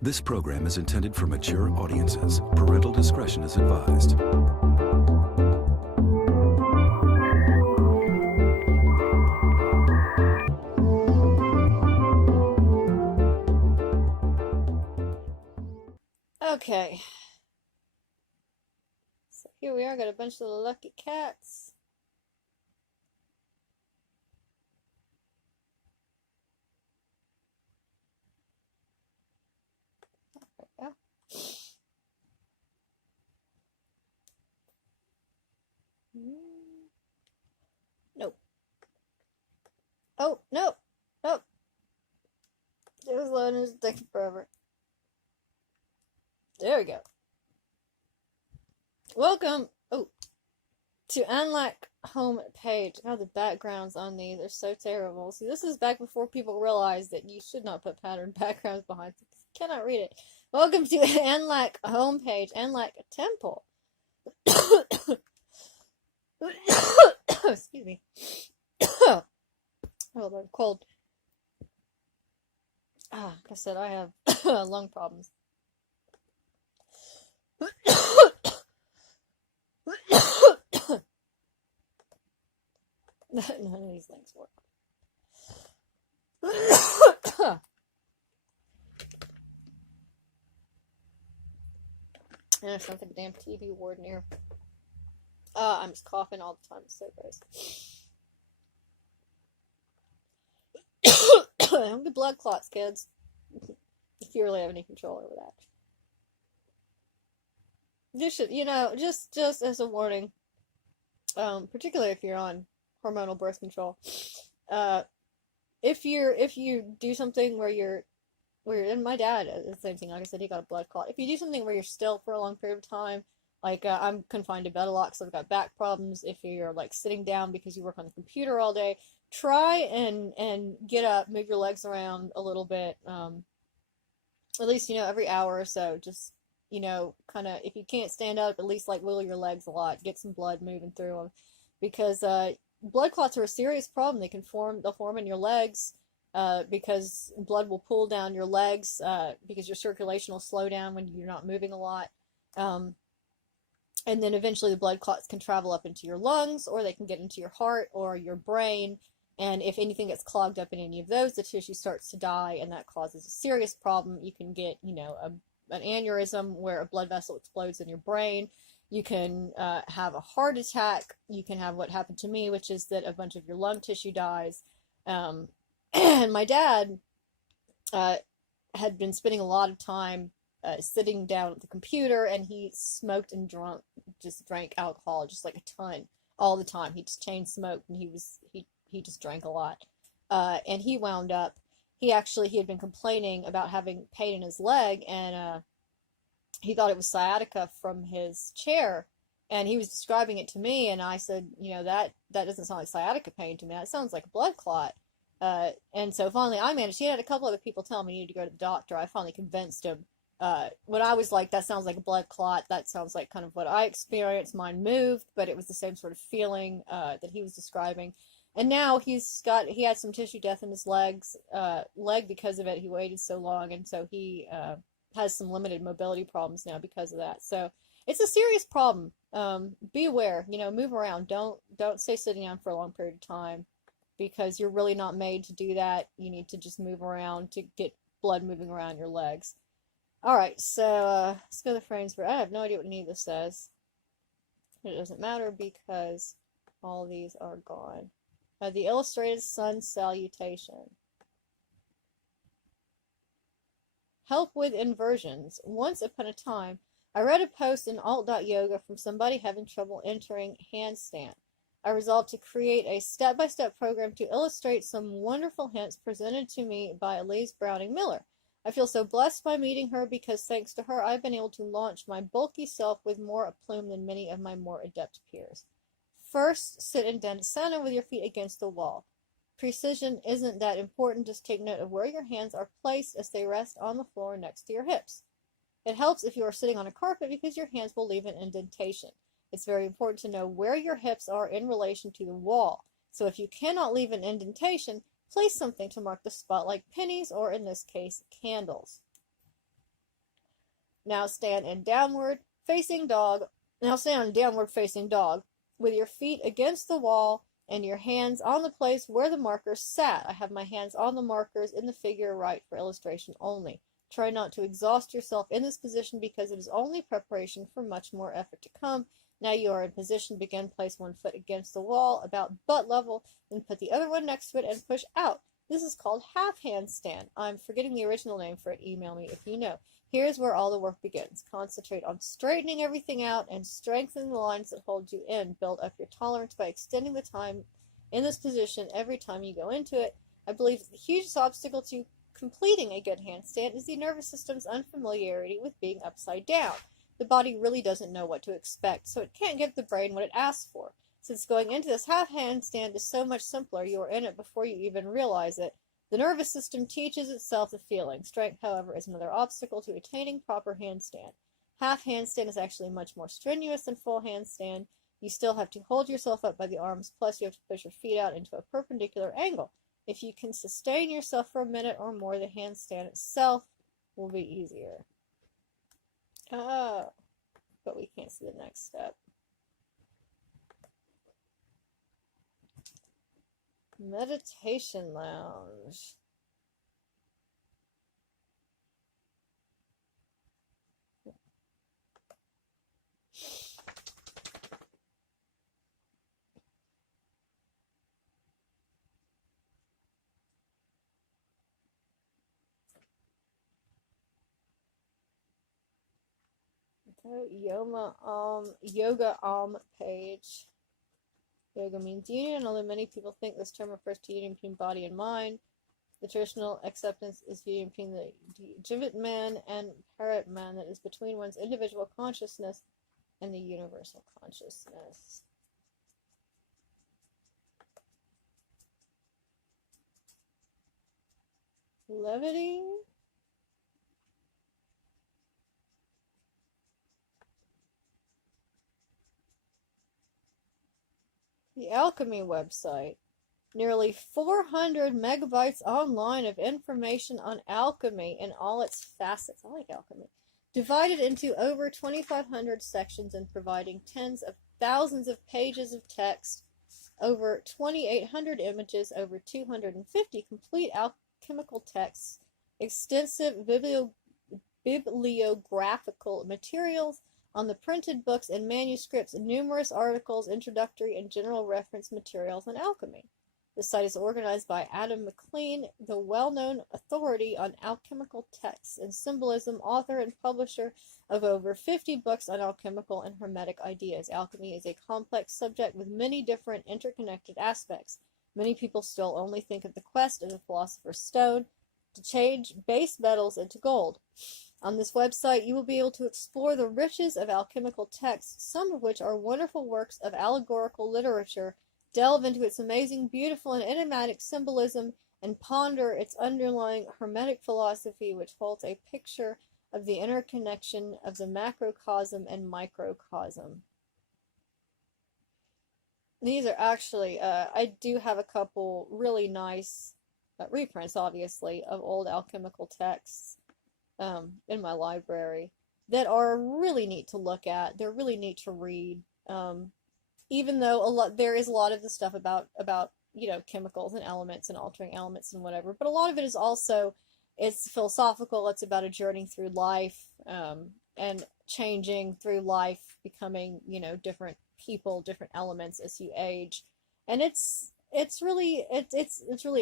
This program is intended for mature audiences. Parental discretion is advised. Okay. So here we are, got a bunch of lucky cats. There we go. Nope. Oh, no. Nope. It was loading, it's taking forever. There we go. Welcome to Unlock Home Page. God, the backgrounds on these are so terrible. See, this is back before people realized that you should not put pattern backgrounds behind it. You cannot read it. Welcome to Unlock Home Page. Unlock Temple. Excuse me. Oh, I'm cold. Like I said, I have lung problems. None of these things work. And there's something damn TV ward near. I'm just coughing all the time. It's so gross. Don't get blood clots, kids. If you really have any control over that. You should, just as a warning, particularly if you're on hormonal birth control, if you do something where and my dad the same thing, like I said, he got a blood clot. If you do something where you're still for a long period of time, like I'm confined to bed a lot, so I've got back problems. If you're like sitting down because you work on the computer all day, try and get up, move your legs around a little bit, at least every hour or so. Just kind of, if you can't stand up, at least like wiggle your legs a lot, get some blood moving through them, because blood clots are a serious problem. They'll form in your legs, because blood will pool down your legs, because your circulation will slow down when you're not moving a lot. And then eventually the blood clots can travel up into your lungs, or they can get into your heart or your brain. And if anything gets clogged up in any of those, the tissue starts to die, and that causes a serious problem. You can get, an aneurysm where a blood vessel explodes in your brain. You can have a heart attack. You can have what happened to me, which is that a bunch of your lung tissue dies. And my dad had been spending a lot of time sitting down at the computer, and he smoked and drank alcohol, just like a ton, all the time. He just chain smoked, and he just drank a lot. And he wound up, he had been complaining about having pain in his leg, and he thought it was sciatica from his chair, and he was describing it to me, and I said, that doesn't sound like sciatica pain to me. That sounds like a blood clot. And so finally I managed, he had a couple other people tell me he needed to go to the doctor. I finally convinced him. When I was like, that sounds like a blood clot, that sounds like kind of what I experienced. Mine moved, but it was the same sort of feeling that he was describing. And now he had some tissue death in his leg because of it. He waited so long, and so he has some limited mobility problems now because of that. So it's a serious problem. Be aware, move around. Don't stay sitting down for a long period of time, because you're really not made to do that. You need to just move around to get blood moving around your legs. Alright, so let's go to the frames for. I have no idea what any of this says. It doesn't matter because all of these are gone. The illustrated sun salutation. Help with inversions. Once upon a time, I read a post in alt.yoga from somebody having trouble entering handstand. I resolved to create a step-by-step program to illustrate some wonderful hints presented to me by Elise Browning Miller. I feel so blessed by meeting her, because thanks to her, I've been able to launch my bulky self with more aplomb than many of my more adept peers. First, sit in Dandasana with your feet against the wall. Precision isn't that important, just take note of where your hands are placed as they rest on the floor next to your hips. It helps if you are sitting on a carpet, because your hands will leave an indentation. It's very important to know where your hips are in relation to the wall. So if you cannot leave an indentation, place something to mark the spot, like pennies, or in this case, candles. Now stand in downward facing dog. Now stand in downward facing dog with your feet against the wall and your hands on the place where the markers sat. I have my hands on the markers in the figure right for illustration only. Try not to exhaust yourself in this position because it is only preparation for much more effort to come. Now you are in position. Begin. Place one foot against the wall about butt level, then put the other one next to it and push out. This is called half handstand. I'm forgetting the original name for it. Email me if you know. Here's where all the work begins. Concentrate on straightening everything out and strengthening the lines that hold you in. Build up your tolerance by extending the time in this position every time you go into it. I believe the hugest obstacle to completing a good handstand is the nervous system's unfamiliarity with being upside down. The body really doesn't know what to expect, so it can't give the brain what it asks for. Since going into this half handstand is so much simpler, you are in it before you even realize it. The nervous system teaches itself the feeling. Strength, however, is another obstacle to attaining proper handstand. Half handstand is actually much more strenuous than full handstand. You still have to hold yourself up by the arms, plus you have to push your feet out into a perpendicular angle. If you can sustain yourself for a minute or more, the handstand itself will be easier. Oh, but we can't see the next step. Meditation lounge. Yoga page. Yoga means union, although many people think this term refers to union between body and mind. The traditional acceptance is union between the Jivit man and Parat man, that is between one's individual consciousness and the universal consciousness. Levity. The Alchemy website. Nearly 400 megabytes online of information on alchemy in all its facets. I like alchemy. Divided into over 2,500 sections and providing tens of thousands of pages of text, over 2,800 images, over 250 complete alchemical texts, extensive bibliographical materials on the printed books and manuscripts, numerous articles, introductory and general reference materials on alchemy. The site is organized by Adam McLean, the well-known authority on alchemical texts and symbolism, author and publisher of over 50 books on alchemical and hermetic ideas. Alchemy is a complex subject with many different interconnected aspects. Many people still only think of the quest of the philosopher's stone to change base metals into gold. On this website, you will be able to explore the riches of alchemical texts, some of which are wonderful works of allegorical literature, delve into its amazing, beautiful, and enigmatic symbolism, and ponder its underlying hermetic philosophy, which holds a picture of the interconnection of the macrocosm and microcosm. These are actually, I do have a couple really nice reprints, obviously, of old alchemical texts in my library that are really neat to look at. They're really neat to read. Even though there is a lot of the stuff about chemicals and elements and altering elements and whatever, but a lot of it is also, it's philosophical. It's about a journey through life and changing through life, becoming different people, different elements as you age, and it's really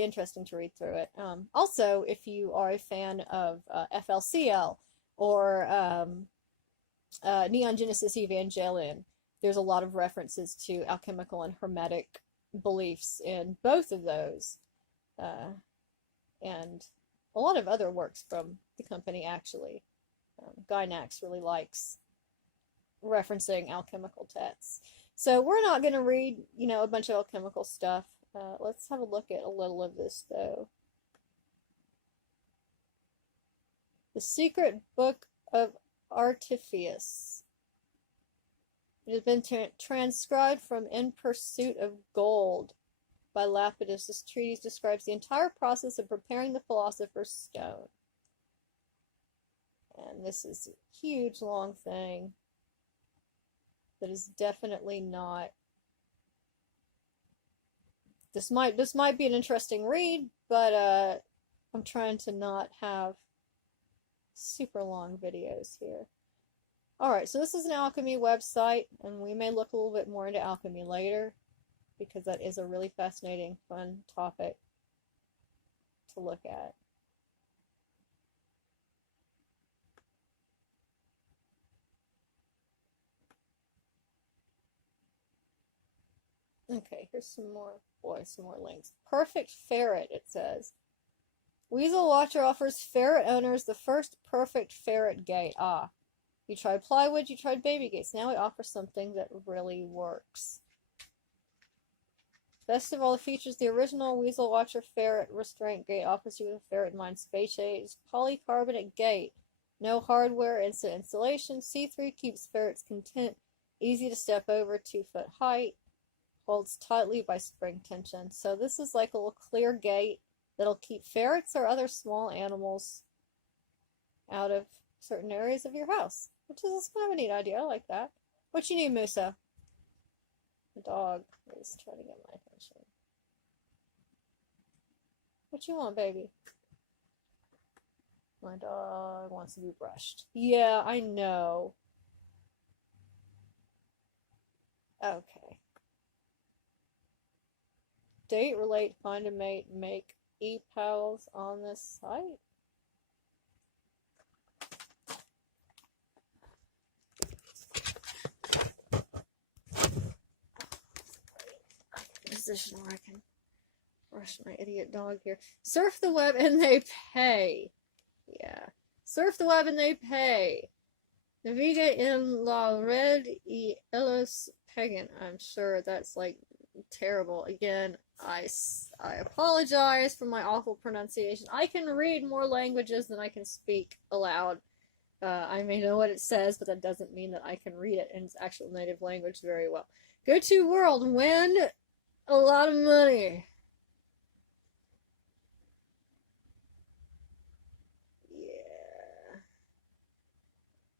interesting to read through it. Also, if you are a fan of FLCL or Neon Genesis Evangelion, there's a lot of references to alchemical and hermetic beliefs in both of those, and a lot of other works from the company, actually. Gynax really likes referencing alchemical texts. So we're not going to read, a bunch of alchemical stuff. Let's have a look at a little of this, though. The Secret Book of Artifice. It has been transcribed from In Pursuit of Gold by Lapidus. This treatise describes the entire process of preparing the philosopher's stone. And this is a huge long thing that is definitely not. This might be an interesting read, but I'm trying to not have super long videos here. Alright, so this is an alchemy website, and we may look a little bit more into alchemy later, because that is a really fascinating, fun topic to look at. Okay, here's some more links. Perfect ferret, it says. Weasel Watcher offers ferret owners the first perfect ferret gate. Ah, you tried plywood, you tried baby gates. Now we offer something that really works. Best of all, the features the original Weasel Watcher ferret restraint gate offers you with a ferret mind space-age polycarbonate gate. No hardware, instant installation. C3 keeps ferrets content. Easy to step over, 2-foot height. Holds tightly by spring tension. So this is like a little clear gate that'll keep ferrets or other small animals out of certain areas of your house. Which is kind of a neat idea. I like that. What you need, Musa? The dog is trying to get my attention. What you want, baby? My dog wants to be brushed. Yeah, I know. Okay. Date, relate, find a mate, make e-pals on this site. Position where I can brush my idiot dog here. Surf the web and they pay. Yeah. Surf the web and they pay. Naviga en la red y ellos pagan. I'm sure that's like terrible. Again, I apologize for my awful pronunciation. I can read more languages than I can speak aloud. I may know what it says, but that doesn't mean that I can read it in its actual native language very well. Go to world, win a lot of money. Yeah.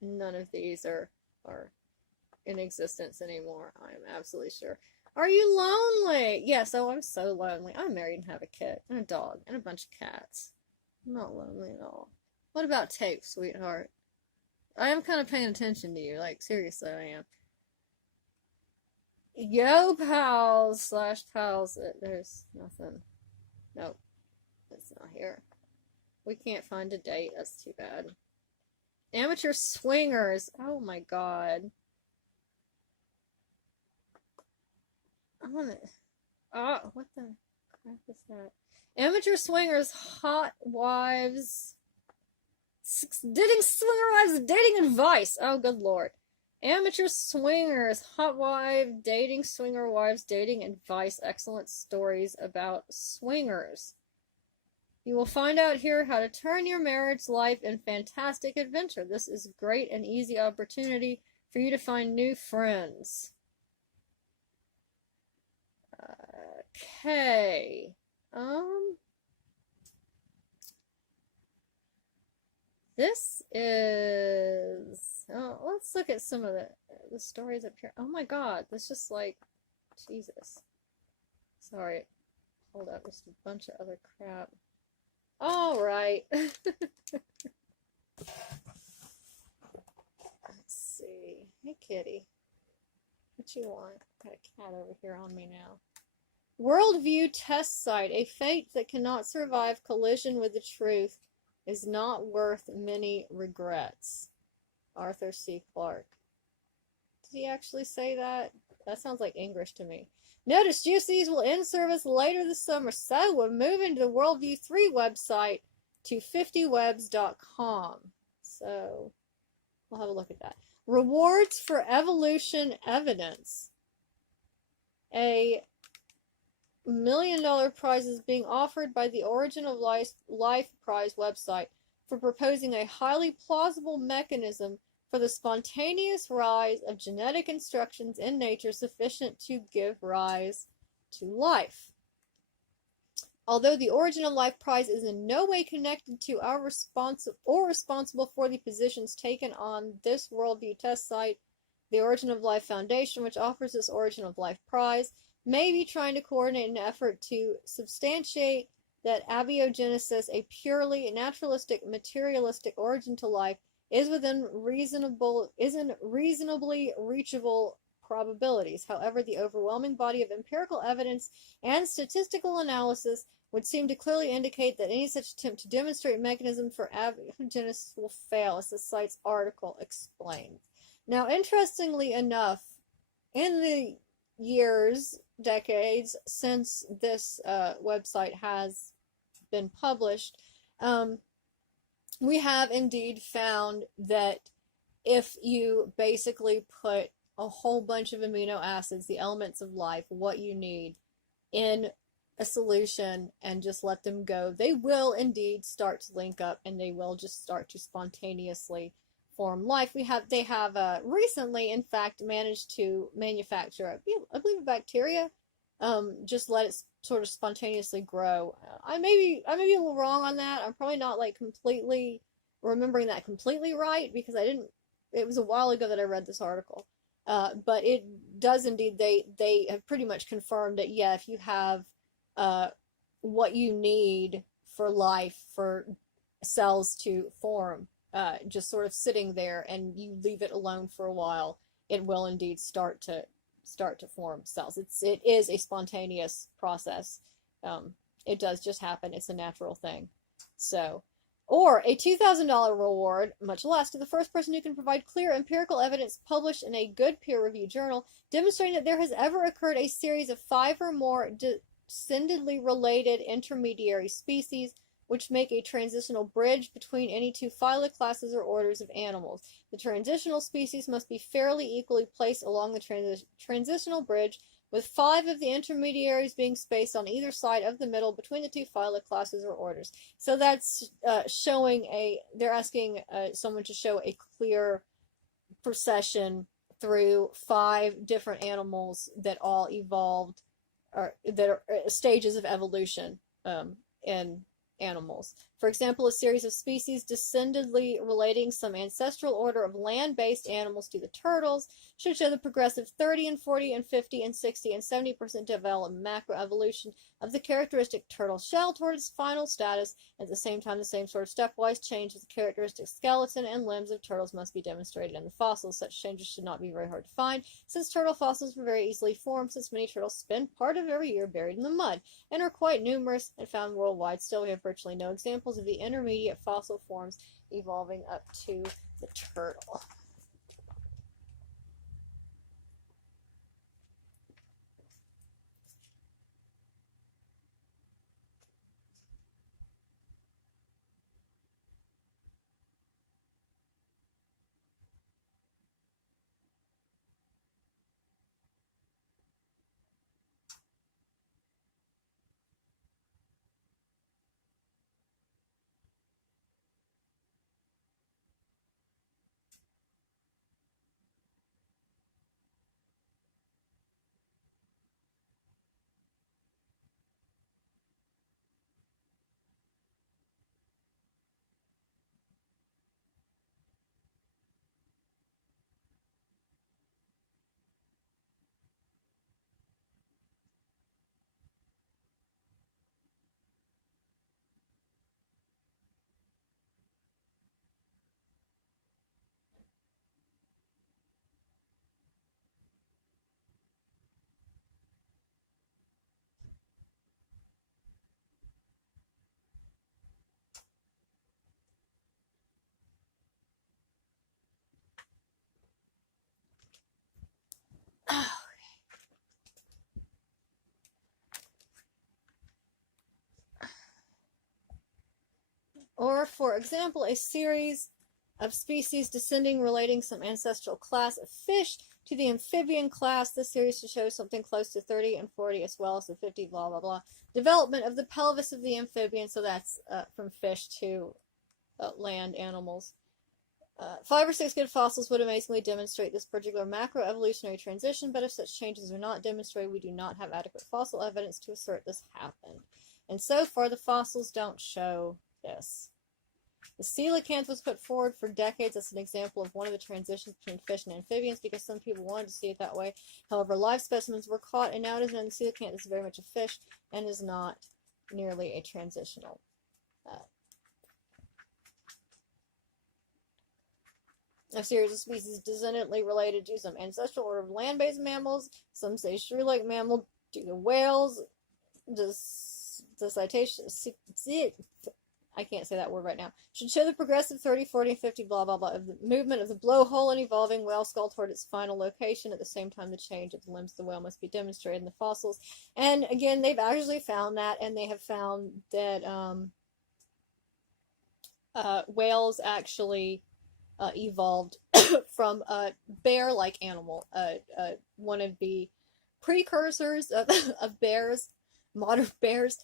None of these are in existence anymore. I'm absolutely sure. Are you lonely? Yes, oh, I'm so lonely. I'm married and have a kid and a dog and a bunch of cats. I'm not lonely at all. What about tape, sweetheart? I am kind of paying attention to you. Like, seriously, I am. Yo, pals / pals. There's nothing. Nope. It's not here. We can't find a date. That's too bad. Amateur swingers. Oh my god. I want to. Oh, what the crap is that? Amateur swingers, hot wives. Dating swinger wives, dating advice. Oh, good lord. Amateur swingers, hot wife, dating swinger wives, dating advice. Excellent stories about swingers. You will find out here how to turn your marriage life in fantastic adventure. This is a great and easy opportunity for you to find new friends. Okay. This is... Oh, let's look at some of the stories up here. Oh my god, that's just like... Jesus. Sorry. Hold up, just a bunch of other crap. Alright. Let's see. Hey, kitty. What you want? Got a cat over here on me now. Worldview test site. A fate that cannot survive collision with the truth is not worth many regrets. Arthur C. Clarke. Did he actually say that? That sounds like English to me. Notice Juicy's will end service later this summer, so we're moving to the Worldview 3 website to 50webs.com. So, we'll have a look at that. Rewards for evolution evidence. A $1 million prize is being offered by the Origin of Life Prize website for proposing a highly plausible mechanism for the spontaneous rise of genetic instructions in nature sufficient to give rise to life. Although the Origin of Life Prize is in no way connected to our responsible for the positions taken on this worldview test site, the Origin of Life Foundation, which offers this Origin of Life Prize, may be trying to coordinate an effort to substantiate that abiogenesis, a purely naturalistic, materialistic origin to life, is within reasonably reachable probabilities. However, the overwhelming body of empirical evidence and statistical analysis would seem to clearly indicate that any such attempt to demonstrate mechanism for abiogenesis will fail, as the site's article explains. Now, interestingly enough, in the decades since this website has been published, we have indeed found that if you basically put a whole bunch of amino acids, the elements of life, what you need, in a solution and just let them go, they will indeed start to link up and they will just start to spontaneously form life. They have recently, in fact, managed to manufacture, I believe, a bacteria. Just let it sort of spontaneously grow. I may be a little wrong on that. I'm probably not like completely remembering that completely right, because it was a while ago that I read this article. But it does indeed, they have pretty much confirmed that, yeah, if you have what you need for life, for cells to form, just sort of sitting there, and you leave it alone for a while, it will indeed start to form cells. It is a spontaneous process. It does just happen. It's a natural thing. So, or a $2,000 reward, much less, to the first person who can provide clear empirical evidence published in a good peer-reviewed journal demonstrating that there has ever occurred a series of 5 or more descendantly related intermediary species which make a transitional bridge between any two phyla, classes, or orders of animals. The transitional species must be fairly equally placed along the transitional bridge, with 5 of the intermediaries being spaced on either side of the middle between the two phyla, classes, or orders. So that's they're asking someone to show a clear procession through 5 different animals that all evolved, or that are stages of evolution in animals. For example, a series of species descendantly relating some ancestral order of land-based animals to the turtles should show the progressive 30 and 40 and 50 and 60 and 70% development macroevolution of the characteristic turtle shell toward its final status. At the same time, the same sort of stepwise change of the characteristic skeleton and limbs of turtles must be demonstrated in the fossils. Such changes should not be very hard to find, since turtle fossils were very easily formed, since many turtles spend part of every year buried in the mud, and are quite numerous and found worldwide. Still, we have virtually no examples of the intermediate fossil forms evolving up to the turtle. Or, for example, a series of species descending relating some ancestral class of fish to the amphibian class. This series should show something close to 30 and 40 as well as the 50, blah, blah, blah. Development of the pelvis of the amphibian, so that's from fish to land animals. 5 or 6 good fossils would amazingly demonstrate this particular macroevolutionary transition, but if such changes are not demonstrated, we do not have adequate fossil evidence to assert this happened. And so far, the fossils don't show this. The coelacanth was put forward for decades as an example of one of the transitions between fish and amphibians because some people wanted to see it that way. However, live specimens were caught, and now it is known the coelacanth is very much a fish and is not nearly a transitional. A series of species descendantly related to some ancestral order of land-based mammals. Some say shrew-like mammal due to whales. The citation, I can't say that word right now, should show the progressive 30, 40, and 50 blah blah blah of the movement of the blowhole and evolving whale skull toward its final location. At the same time, the change of the limbs of the whale must be demonstrated in the fossils. And again, they've actually found that, and they have found that whales actually evolved from a bear-like animal, one of the precursors of bears, modern bears.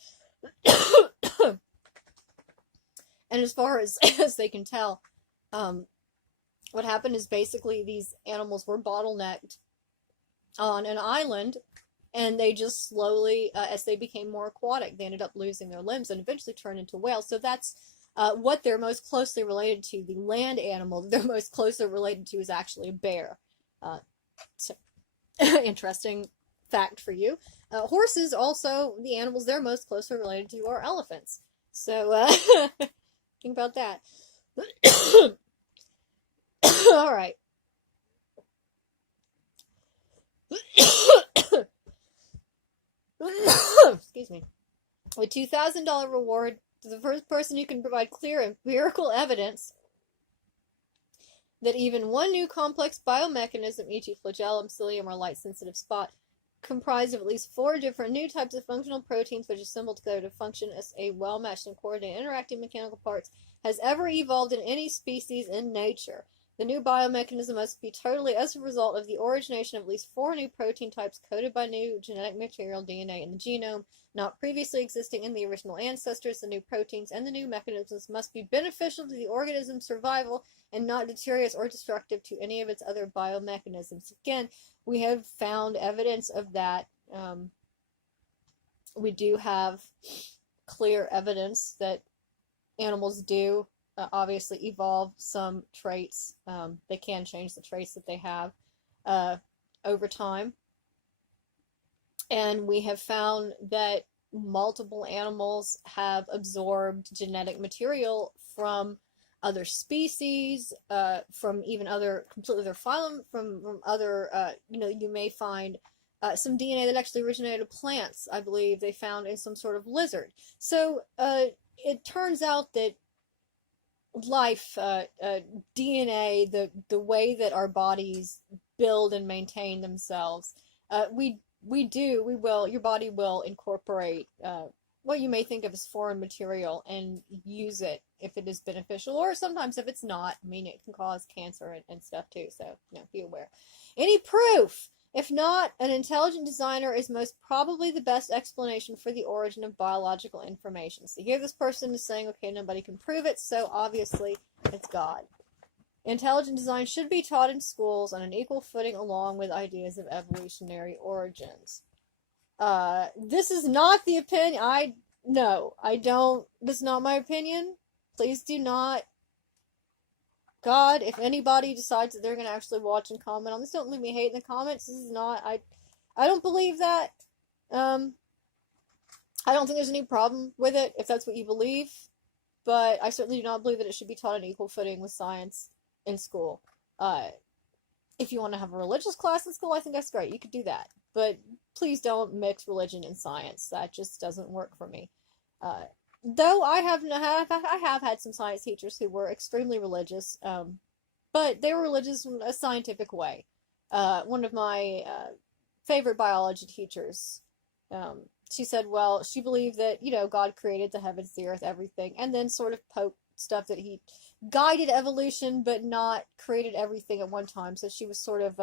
And as far as they can tell, what happened is basically these animals were bottlenecked on an island, and they just slowly, as they became more aquatic, they ended up losing their limbs and eventually turned into whales. So that's what they're most closely related to. The land animal they're most closely related to is actually a bear. So interesting fact for you. Horses, also, the animals they're most closely related to are elephants. So think about that. All right. Excuse me. A $2,000 reward to the first person who can provide clear empirical evidence that even one new complex biomechanism, e.g. flagellum, cilium, or light-sensitive spot, comprised of at least 4 different new types of functional proteins which assemble together to function as a well-matched and coordinated interacting mechanical parts, has ever evolved in any species in nature. The new biomechanism must be totally as a result of the origination of at least 4 new protein types coded by new genetic material, DNA, in the genome, not previously existing in the original ancestors. The new proteins and the new mechanisms must be beneficial to the organism's survival and not deleterious or destructive to any of its other biomechanisms. Again, we have found evidence of that. We do have clear evidence that animals do obviously evolve some traits. They can change the traits that they have over time. And we have found that multiple animals have absorbed genetic material from other species, from even other, completely other phylum, from other, you may find some DNA that actually originated plants, I believe they found in some sort of lizard. So it turns out that life, DNA, the way that our bodies build and maintain themselves, your body will incorporate what you may think of as foreign material and use it if it is beneficial, or sometimes if it's not. I mean, it can cause cancer and stuff too, so be aware. Any proof? If not, an intelligent designer is most probably the best explanation for the origin of biological information. So here this person is saying, okay, nobody can prove it, so obviously it's God. Intelligent design should be taught in schools on an equal footing along with ideas of evolutionary origins. This is not the opinion. This is not my opinion. Please do not. God, if anybody decides that they're going to actually watch and comment on this, don't leave me hate in the comments. This is not, I don't believe that. I don't think there's any problem with it, if that's what you believe. But I certainly do not believe that it should be taught on equal footing with science in school. If you want to have a religious class in school, I think that's great. You could do that. But please don't mix religion and science. That just doesn't work for me. Though I have had some science teachers who were extremely religious, but they were religious in a scientific way. One of my favorite biology teachers, she said, well, she believed that, God created the heavens, the earth, everything, and then sort of poked stuff that he guided evolution, but not created everything at one time. So she was sort of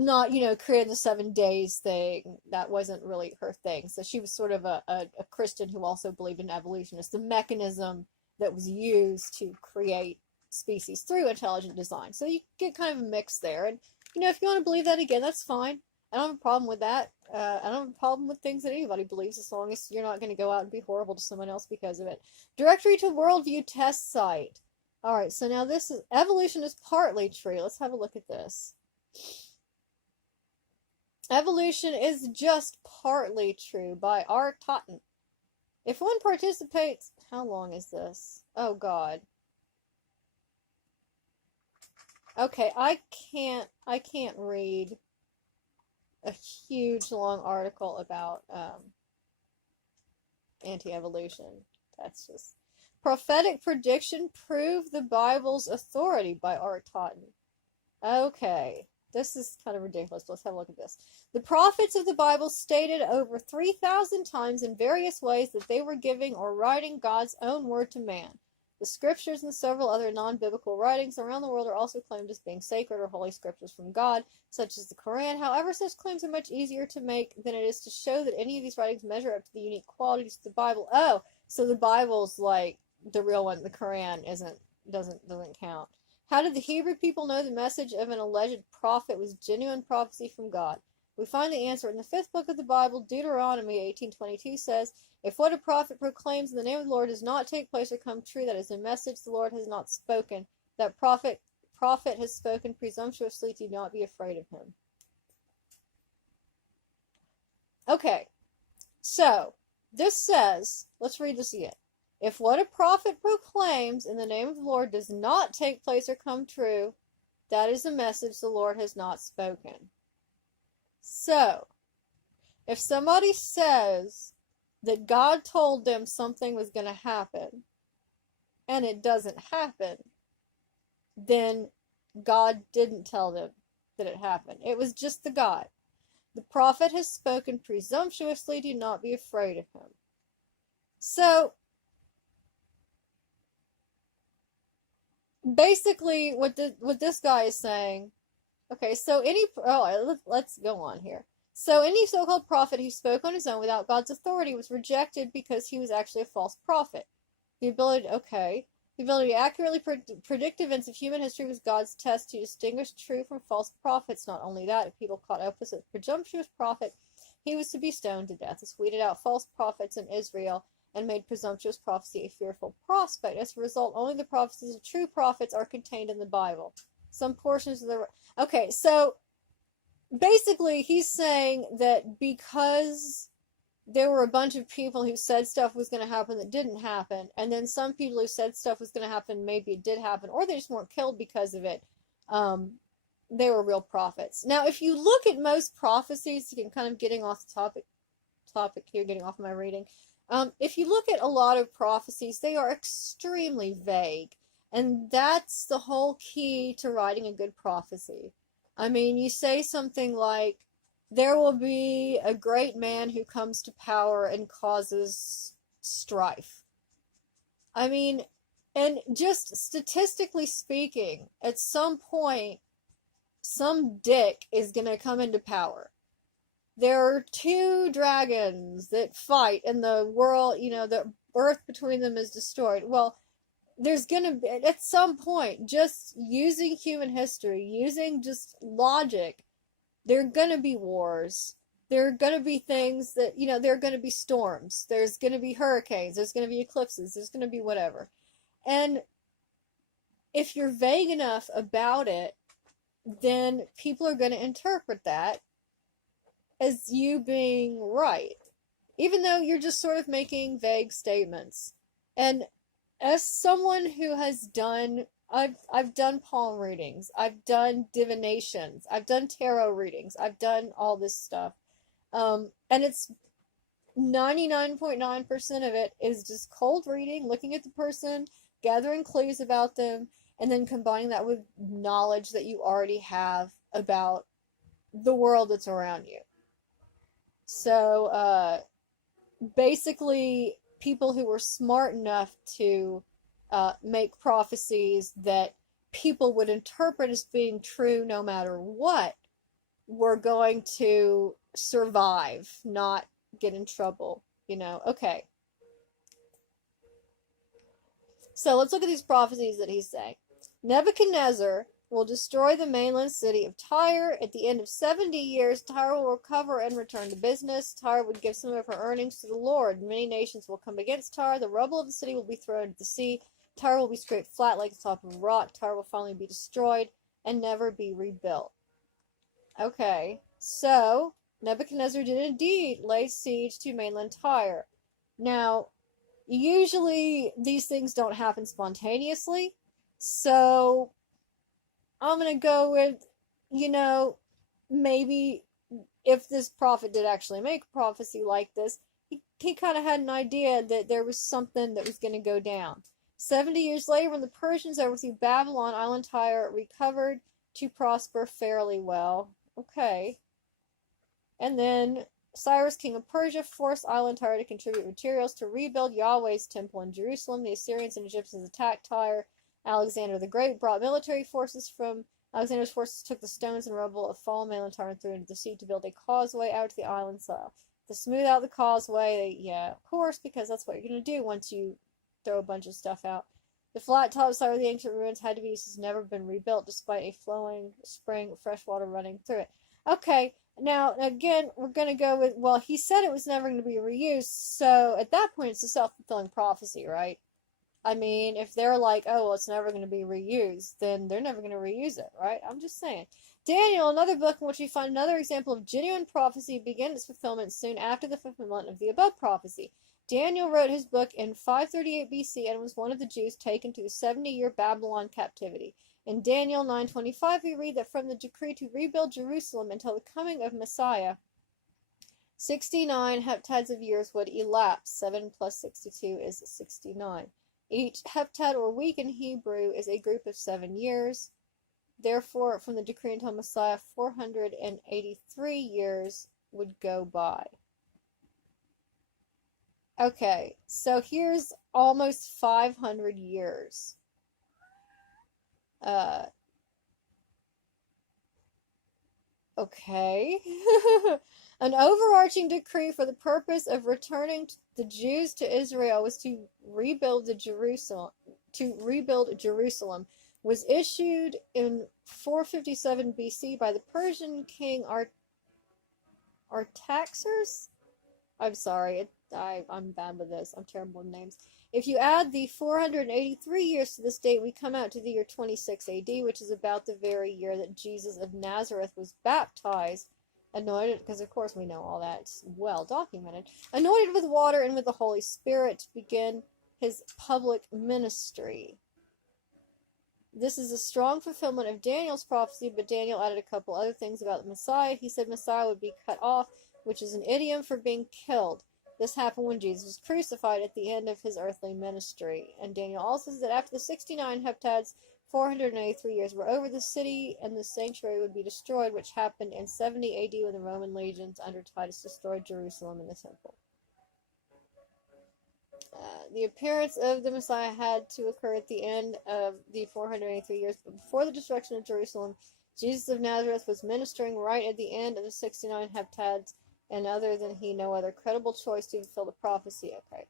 not, creating the 7 days thing. That wasn't really her thing. So she was sort of a Christian who also believed in evolution as the mechanism that was used to create species through intelligent design. So you get kind of a mix there. And, if you want to believe that, again, that's fine. I don't have a problem with that. I don't have a problem with things that anybody believes as long as you're not going to go out and be horrible to someone else because of it. Directory to Worldview Test Site. Alright, so now this is evolution is partly true. Let's have a look at this. Evolution is just partly true by R. Totten. If one participates, how long is this? Oh God. Okay, I can't read a huge long article about anti-evolution. That's just prophetic prediction prove the Bible's authority by R. Totten. Okay. This is kind of ridiculous. Let's have a look at this. The prophets of the Bible stated over 3,000 times in various ways that they were giving or writing God's own word to man. The scriptures and several other non-biblical writings around the world are also claimed as being sacred or holy scriptures from God, such as the Quran. However, such claims are much easier to make than it is to show that any of these writings measure up to the unique qualities of the Bible. Oh, so the Bible's like the real one. The Quran doesn't count. How did the Hebrew people know the message of an alleged prophet was genuine prophecy from God? We find the answer in the 5th book of the Bible. Deuteronomy 18:22 says, "If what a prophet proclaims in the name of the Lord does not take place or come true, that is a message the Lord has not spoken. That prophet has spoken presumptuously. Do not be afraid of him." Okay, so this says, let's read this again. If what a prophet proclaims in the name of the Lord does not take place or come true, that is a message the Lord has not spoken. So, if somebody says that God told them something was going to happen, and it doesn't happen, then God didn't tell them that it happened. It was just the God. The prophet has spoken presumptuously. Do not be afraid of him. So, basically, what this guy is saying, okay, so let's go on here. So any so-called prophet who spoke on his own without God's authority was rejected because he was actually a false prophet. The ability to accurately predict events of human history was God's test to distinguish true from false prophets. Not only that, if people caught up with a presumptuous prophet, he was to be stoned to death. This weeded out false prophets in Israel and made presumptuous prophecy a fearful prospect. As a result, only the prophecies of true prophets are contained in the Bible. Some portions of the... Okay, so basically he's saying that because there were a bunch of people who said stuff was going to happen that didn't happen, and then some people who said stuff was going to happen, maybe it did happen, or they just weren't killed because of it, they were real prophets. Now, if you look at most prophecies, you can kind of getting off the topic here, getting off my reading. If you look at a lot of prophecies, they are extremely vague. And that's the whole key to writing a good prophecy. I mean, you say something like, there will be a great man who comes to power and causes strife. I mean, and just statistically speaking, at some point, some dick is going to come into power. There are 2 dragons that fight and the world, the earth between them is destroyed. Well, there's gonna be, at some point, just using human history, using just logic, there are gonna be wars. There are gonna be things that, there are gonna be storms. There's gonna be hurricanes. There's gonna be eclipses. There's gonna be whatever. And if you're vague enough about it, then people are gonna interpret that as you being right, even though you're just sort of making vague statements. And as someone who has done, I've done palm readings, I've done divinations, I've done tarot readings, I've done all this stuff, and it's 99.9% of it is just cold reading, looking at the person, gathering clues about them, and then combining that with knowledge that you already have about the world that's around you. So, basically, people who were smart enough to make prophecies that people would interpret as being true no matter what were going to survive, not get in trouble, Okay. So let's look at these prophecies that he's saying. Nebuchadnezzar will destroy the mainland city of Tyre. At the end of 70 years, Tyre will recover and return to business. Tyre would give some of her earnings to the Lord. Many nations will come against Tyre. The rubble of the city will be thrown into the sea. Tyre will be scraped flat like the top of a rock. Tyre will finally be destroyed and never be rebuilt. Okay, so Nebuchadnezzar did indeed lay siege to mainland Tyre. Now, usually these things don't happen spontaneously, so I'm gonna go with, maybe if this prophet did actually make a prophecy like this, he kind of had an idea that there was something that was gonna go down. 70 years later, when the Persians overthrew Babylon, island Tyre recovered to prosper fairly well. Okay. And then Cyrus, king of Persia, forced island Tyre to contribute materials to rebuild Yahweh's temple in Jerusalem. The Assyrians and Egyptians attacked Tyre. Alexander the Great brought military forces from Alexander's forces took the stones and rubble of fallen mainland Tyre and threw it into the sea to build a causeway out to the island side. To smooth out the causeway, yeah, of course, because that's what you're going to do once you throw a bunch of stuff out. The flat topside of the ancient ruins had to be used, has never been rebuilt, despite a flowing spring of fresh water running through it. Okay, now, again, we're going to go with, well, he said it was never going to be reused, so at that point it's a self-fulfilling prophecy, right? I mean, if they're like, oh, well, it's never going to be reused, then they're never going to reuse it, right? I'm just saying. Daniel, another book in which we find another example of genuine prophecy, began its fulfillment soon after the fulfillment of the above prophecy. Daniel wrote his book in 538 BC and was one of the Jews taken to the 70-year Babylon captivity. In Daniel 9:25, we read that from the decree to rebuild Jerusalem until the coming of Messiah, 69 heptads of years would elapse. 7 plus 62 is 69. Each heptad or week in Hebrew is a group of 7 years. Therefore, from the decree until Messiah, 483 years would go by. Okay, so here's almost 500 years. Okay. An overarching decree for the purpose of returning the Jews to Israel was to rebuild Jerusalem was issued in 457 BC by the Persian king Artaxerxes. I'm sorry, I'm bad with this. I'm terrible with names. If you add the 483 years to this date, we come out to the year 26 AD, which is about the very year that Jesus of Nazareth was baptized, anointed, because of course we know all that, it's well documented, anointed with water and with the Holy Spirit to begin his public ministry. This is a strong fulfillment of Daniel's prophecy, but Daniel added a couple other things about the Messiah. He said Messiah would be cut off, which is an idiom for being killed. This happened when Jesus was crucified at the end of his earthly ministry. And Daniel also says that after the 69 heptads, 483 years were over, the city and the sanctuary would be destroyed, which happened in 70 AD when the Roman legions under Titus destroyed Jerusalem and the temple. The appearance of the Messiah had to occur at the end of the 483 years, but before the destruction of Jerusalem, Jesus of Nazareth was ministering right at the end of the 69 heptads, and other than he, no other credible choice to fulfill the prophecy. Okay.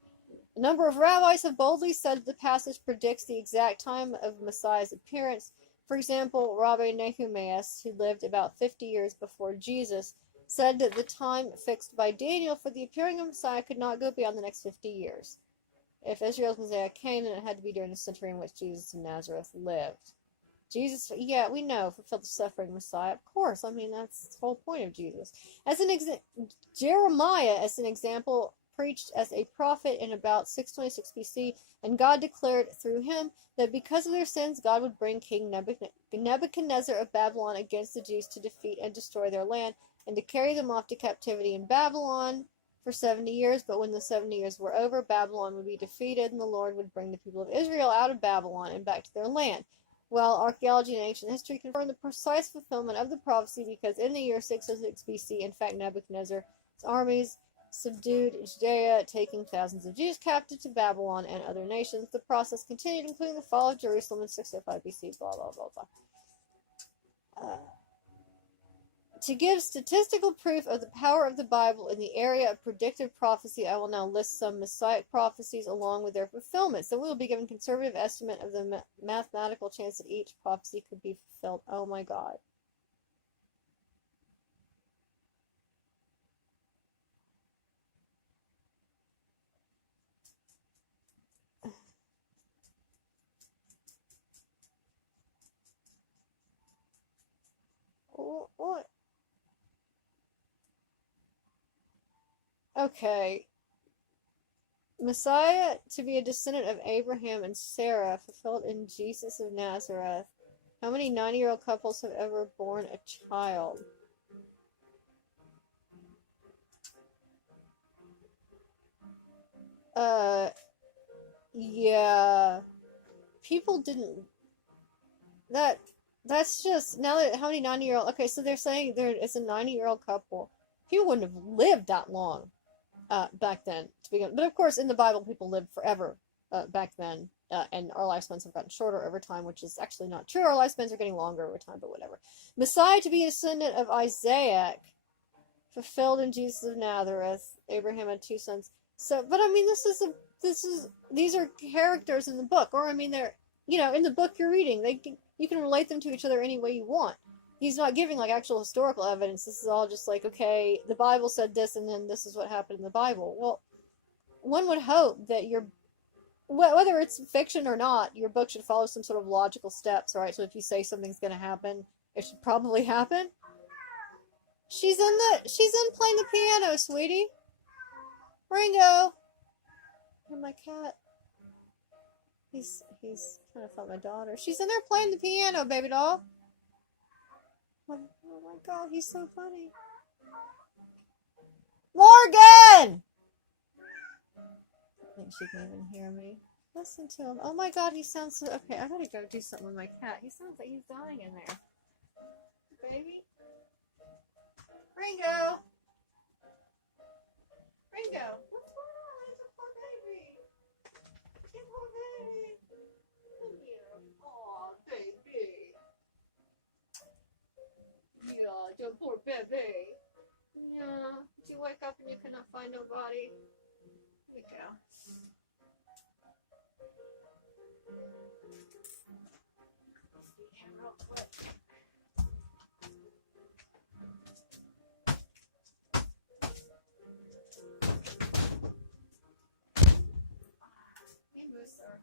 A number of rabbis have boldly said the passage predicts the exact time of Messiah's appearance. For example, Rabbi Nehemias, who lived about 50 years before Jesus, said that the time fixed by Daniel for the appearing of Messiah could not go beyond the next 50 years. If Israel's Messiah came, then it had to be during the century in which Jesus of Nazareth lived. Jesus, yeah, we know, fulfilled the suffering Messiah. Of course, I mean, that's the whole point of Jesus. Jeremiah, as an example, preached as a prophet in about 626 BC, and God declared through him that because of their sins, God would bring King Nebuchadnezzar of Babylon against the Jews to defeat and destroy their land, and to carry them off to captivity in Babylon for 70 years. But when the 70 years were over, Babylon would be defeated, and the Lord would bring the people of Israel out of Babylon and back to their land. Well, archaeology and ancient history confirm the precise fulfillment of the prophecy, because in the year 606 BC, in fact, Nebuchadnezzar's armies subdued Judea, taking thousands of Jews captive to Babylon and other nations. The process continued, including the fall of Jerusalem in 605 BC, blah, blah, blah, blah. To give statistical proof of the power of the Bible in the area of predictive prophecy, I will now list some Messianic prophecies along with their fulfillments. Then we will be given conservative estimate of the mathematical chance that each prophecy could be fulfilled. Oh my God. What? Okay. Messiah to be a descendant of Abraham and Sarah, fulfilled in Jesus of Nazareth. How many 90-year-old couples have ever born a child? Yeah. People didn't. That's just now that how many 90-year-old. Okay, so they're saying it's a 90-year-old couple. People wouldn't have lived that long, back then to begin. But of course, in the Bible, people lived forever, back then, and our lifespans have gotten shorter over time, which is actually not true. Our lifespans are getting longer over time, but whatever. Messiah to be a descendant of Isaac, fulfilled in Jesus of Nazareth. Abraham had two sons. So, but I mean, these are characters in the book, or I mean, they're in the book you're reading. You can relate them to each other any way you want. He's not giving like actual historical evidence. This is all just like, okay, the Bible said this, and then this is what happened in the Bible. Well, one would hope that whether it's fiction or not, your book should follow some sort of logical steps, right? So if you say something's going to happen, it should probably happen. She's in playing the piano, sweetie. Ringo. And my cat. He's trying to find my daughter. She's in there playing the piano, baby doll. Oh my God, he's so funny. Morgan! I think she can even hear me. Listen to him. Oh my God, he sounds so... Okay, I gotta go do something with my cat. He sounds like he's dying in there. Baby? Ringo! Ringo! What's going on? It's a poor baby. It's a poor baby. Come here. Aw, baby. Yeah, the poor baby. Yeah. Did you wake up and you could not find nobody? Here we go. Real quick. Hey, Mooser.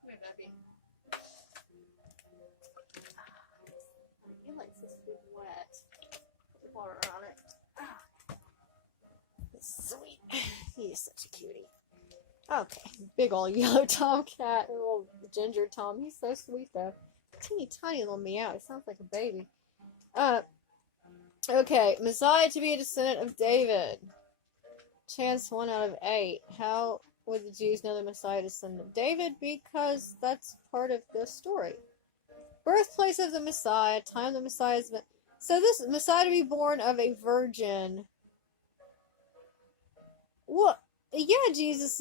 Come here, baby. He likes this food wet. Put water on it. Sweet. He is such a cutie. Okay, big old yellow tomcat, little ginger tom. He's so sweet though. Teeny tiny little meow. He sounds like a baby. Okay, Messiah to be a descendant of David. Chance 1 out of 8. How would the Jews know the Messiah descendant of David? Because that's part of the story. Birthplace of the Messiah, time the Messiah has been. So this Messiah to be born of a virgin. What? Yeah, Jesus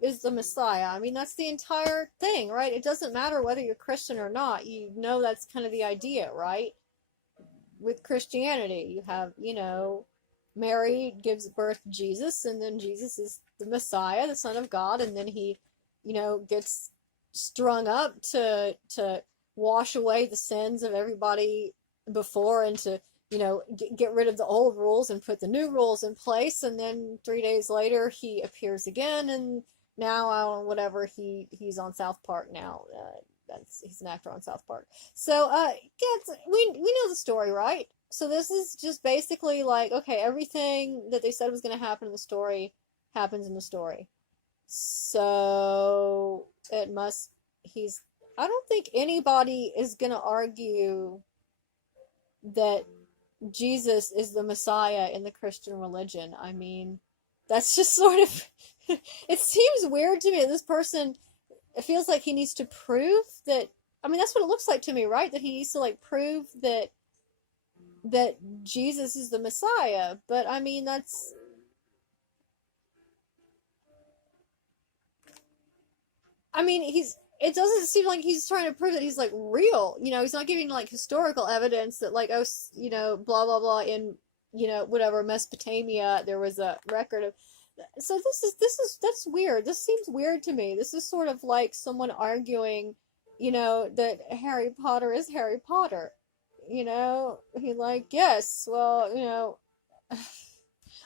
is the Messiah. I mean, that's the entire thing, right? It doesn't matter whether you're Christian or not. You know that's kind of the idea, right? With Christianity, you have, Mary gives birth to Jesus, and then Jesus is the Messiah, the Son of God, and then he, gets strung up to wash away the sins of everybody before and to get rid of the old rules and put the new rules in place. And then 3 days later, he appears again, and now whatever he's on South Park now. He's an actor on South Park. So we know the story, right? So this is just basically like, okay, everything that they said was going to happen in the story happens in the story. So it must. I don't think anybody is going to argue that Jesus is the Messiah in the Christian religion. I mean, that's just sort of... It seems weird to me that this person, it feels like he needs to prove that... I mean, that's what it looks like to me, right? That he needs to, prove that Jesus is the Messiah. But, I mean, that's... I mean, it doesn't seem like he's trying to prove that he's like real. He's not giving like historical evidence that like, oh, blah blah blah in, whatever Mesopotamia there was a record of. So that's weird. This seems weird to me. This is sort of like someone arguing, that Harry Potter is Harry Potter. He like, yes, well,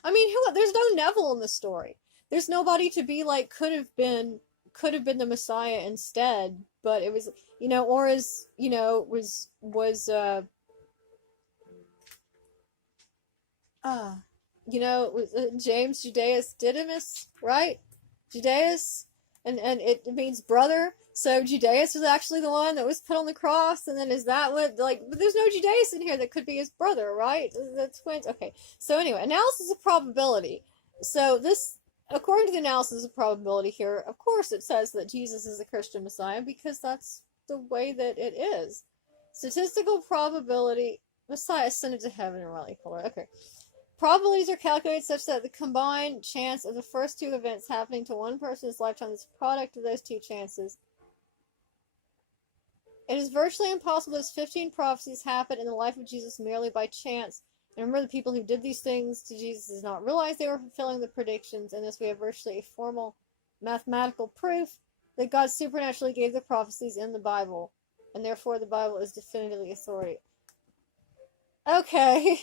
I mean, there's no Neville in the story. There's nobody to be like could have been the Messiah instead, but it was, or is, uh was James Judaeus Didymus, right? Judaeus, and it means brother. So Judaeus was actually the one that was put on the cross, and then is that what, like, but there's no Judaeus in here that could be his brother, right? The twins. Okay. So anyway, analysis of probability. So this, according to the analysis of probability here, of course it says that Jesus is the Christian Messiah because that's the way that it is. Statistical probability, Messiah ascended to heaven and rightly called. Okay. Probabilities are calculated such that the combined chance of the first two events happening to one person's lifetime is the product of those two chances. It is virtually impossible that 15 prophecies happened in the life of Jesus merely by chance. And remember, the people who did these things to Jesus did not realize they were fulfilling the predictions, and thus we have virtually a formal mathematical proof that God supernaturally gave the prophecies in the Bible, and therefore the Bible is definitively authority. Okay.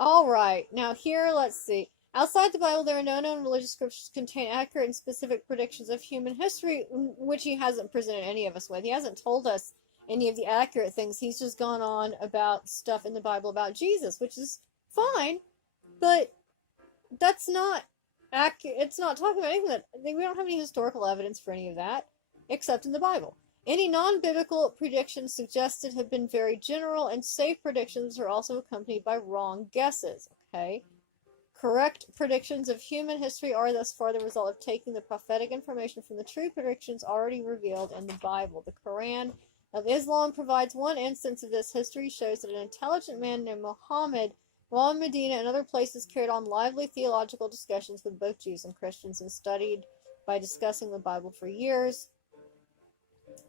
Alright, now here, let's see. Outside the Bible, there are no known religious scriptures that contain accurate and specific predictions of human history, which he hasn't presented any of us with. He hasn't told us any of the accurate things. He's just gone on about stuff in the Bible about Jesus, which is fine, but that's not accurate. It's not talking about anything that, we don't have any historical evidence for any of that, except in the Bible. Any non-biblical predictions suggested have been very general, and safe predictions are also accompanied by wrong guesses. Okay? Correct predictions of human history are thus far the result of taking the prophetic information from the true predictions already revealed in the Bible. The Quran of Islam provides one instance of this. History shows that an intelligent man named Muhammad, while in Medina and other places, carried on lively theological discussions with both Jews and Christians and studied by discussing the Bible for years.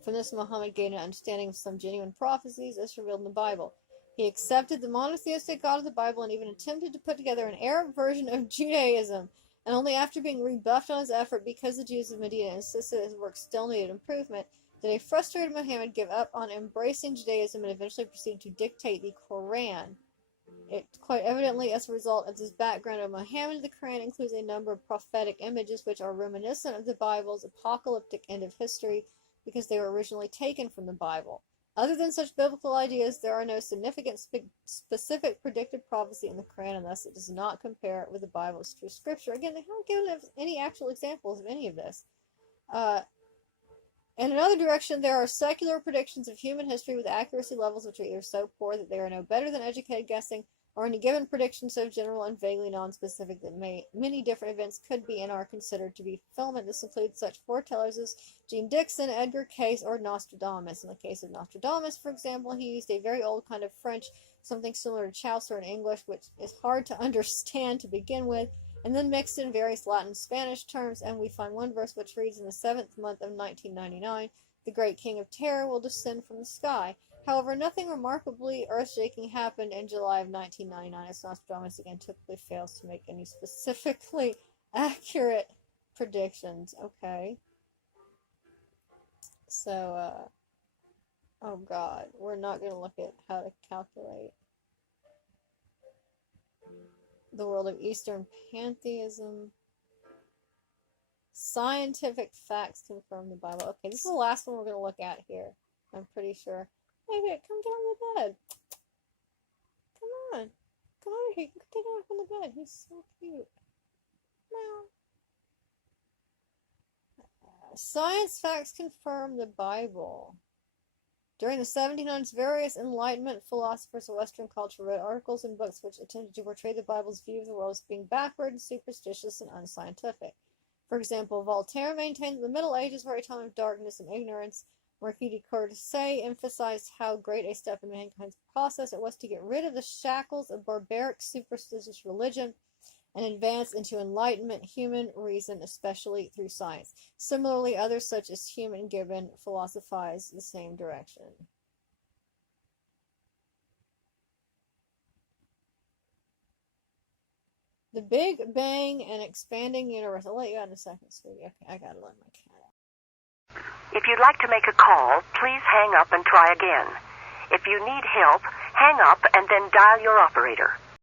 From this, Muhammad gained an understanding of some genuine prophecies as revealed in the Bible. He accepted the monotheistic God of the Bible and even attempted to put together an Arab version of Judaism, and only after being rebuffed on his effort because the Jews of Medina insisted his work still needed improvement did a frustrated Muhammad give up on embracing Judaism and eventually proceed to dictate the Quran. It quite evidently, as a result of this background of Muhammad, the Quran includes a number of prophetic images which are reminiscent of the Bible's apocalyptic end of history, because they were originally taken from the Bible. Other than such biblical ideas, there are no significant specific predictive prophecy in the Quran, and thus it does not compare with the Bible's true scripture. Again, they haven't given us any actual examples of any of this. In another direction, there are secular predictions of human history with accuracy levels which are either so poor that they are no better than educated guessing, or any given prediction so general and vaguely non-specific that many different events could be and are considered to be fulfillment. This includes such foretellers as Jean Dixon, Edgar Cayce, or Nostradamus. In the case of Nostradamus, for example, he used a very old kind of French, something similar to Chaucer in English, which is hard to understand to begin with, and then mixed in various Latin and Spanish terms, and we find one verse which reads, "In the 7th month of 1999, the great king of terror will descend from the sky." However, nothing remarkably earth-shaking happened in July of 1999, as Nostradamus again typically fails to make any specifically accurate predictions. Okay. So, oh god, we're not going to look at how to calculate the world of Eastern pantheism. Scientific facts confirm the Bible. Okay, this is the last one we're going to look at here, I'm pretty sure. Hey, wait, come get on the bed. Come on. Come over here. Take him off on the bed. He's so cute. Meow. Science facts confirm the Bible. During the 1700s, various Enlightenment philosophers of Western culture wrote articles and books which attempted to portray the Bible's view of the world as being backward, superstitious, and unscientific. For example, Voltaire maintained that the Middle Ages were a time of darkness and ignorance. Marquis de Courcey emphasized how great a step in mankind's process it was to get rid of the shackles of barbaric superstitious religion. and advance into enlightenment, human reason, especially through science. Similarly, others such as Hume and Gibbon philosophize the same direction. The Big Bang and Expanding Universe. I'll let you out in a second, sweetie. Okay, I gotta let my cat out. If you'd like to make a call, please hang up and try again. If you need help, hang up and then dial your operator.